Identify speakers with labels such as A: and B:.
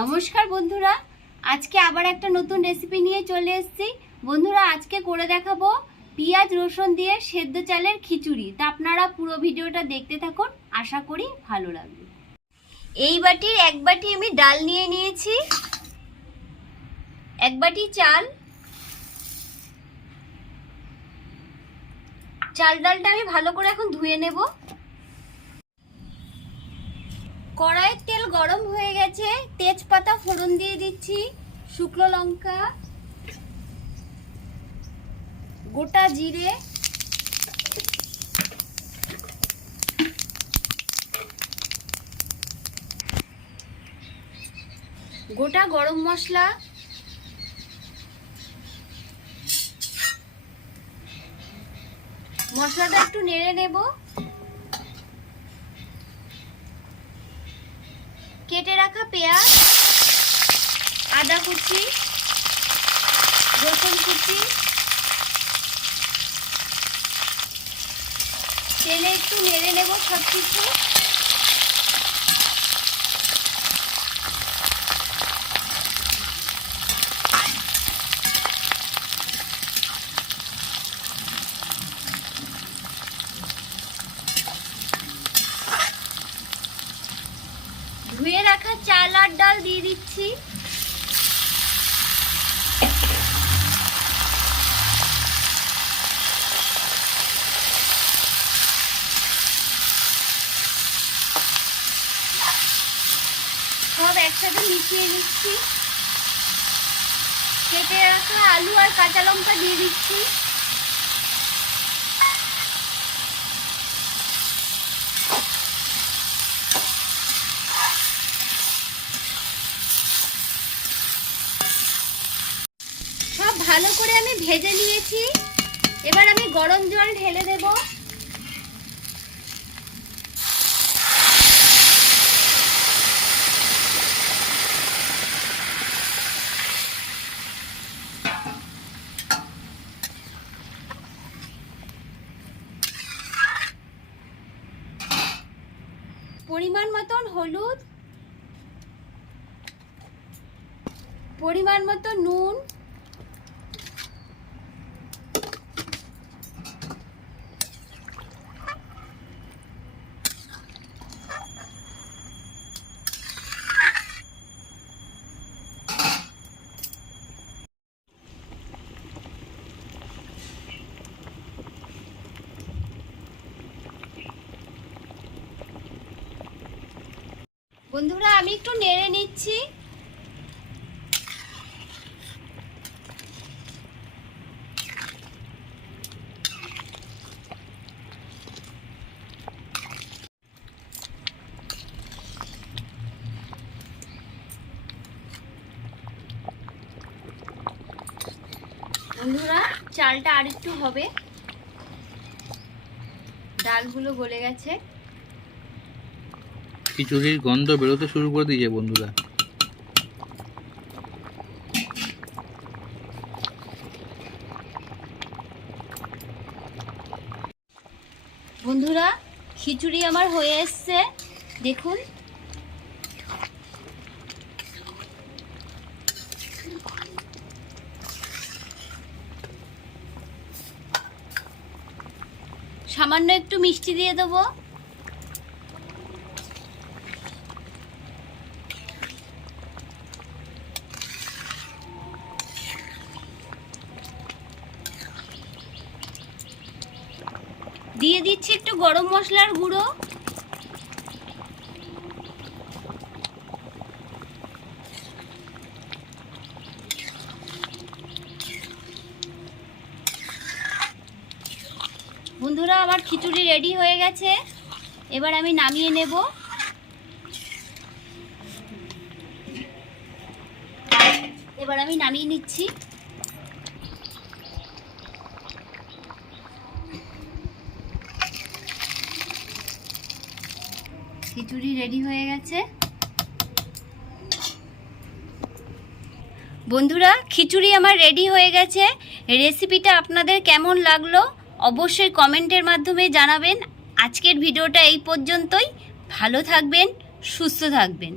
A: নমস্কার বন্ধুরা, আজকে আবার একটা নতুন রেসিপি নিয়ে চলে এসেছি। বন্ধুরা, আজকে করে দেখাবো পেঁয়াজ রসুন দিয়ে সেদ্ধ চালের খিচুড়ি। তা আপনারা পুরো ভিডিওটা দেখতে থাকুন, আশা করি ভালো লাগবে। এই বাটির এক বাটি আমি ডাল নিয়ে নিয়েছি। এক বাটি চাল। চাল ডালটা আমি ভালো করে এখন ধুয়ে নেব। কড়াইয়ের তেল গরম হয়ে গেছে, তেজপাতা ফোড়ন দিয়ে দিচ্ছি, শুকনো লঙ্কা, গোটা জিরে, গোটা গরম মশলা, মশলাটা একটু নেড়ে নেব কেটে রাখা পেঁয়াজ আদা কুচি রসুন কুচি। তেলে একটু নেড়ে নেব সব কিছু ধুয়ে রাখা চাল আর ডাল দিয়ে দিচ্ছি। সব একসাথে মিশিয়ে নিচ্ছি। কেটে রাখা আলু আর কাঁচা লঙ্কা দিয়ে দিচ্ছি সব ভালো করে আমি ভেজে নিয়েছি। এবার আমি গরম জল ঢেলে দেব। পরিমাণ মতন হলুদ, পরিমাণ মতো নুন বন্ধুরা আমি একটু নেড়ে নিচ্ছি। বন্ধুরা চালটা আরেকটু হবে। ডালগুলো গলে গেছে।
B: খিচুড়ির গন্ধ বেরোতে শুরু করে দিয়েছে বন্ধুরা।
A: বন্ধুরা, খিচুড়ি আমার হয়ে এসছে। দেখুন। সামান্য একটু মিষ্টি দিয়ে দেবো। দিয়ে দিচ্ছি একটু গরম মশলার গুঁড়ো। বন্ধুরা, আমার খিচুড়ি রেডি হয়ে গেছে। এবার আমি নামিয়ে নেব। এবার আমি নামিয়ে নিচ্ছি। খিচুড়ি রেডি হয়ে গেছে। বন্ধুরা, খিচুড়ি আমার রেডি হয়ে গেছে। রেসিপিটা আপনাদের কেমন লাগল অবশ্যই কমেন্টের মাধ্যমে জানাবেন। আজকের ভিডিওটা এই পর্যন্তই। ভালো থাকবেন, সুস্থ থাকবেন।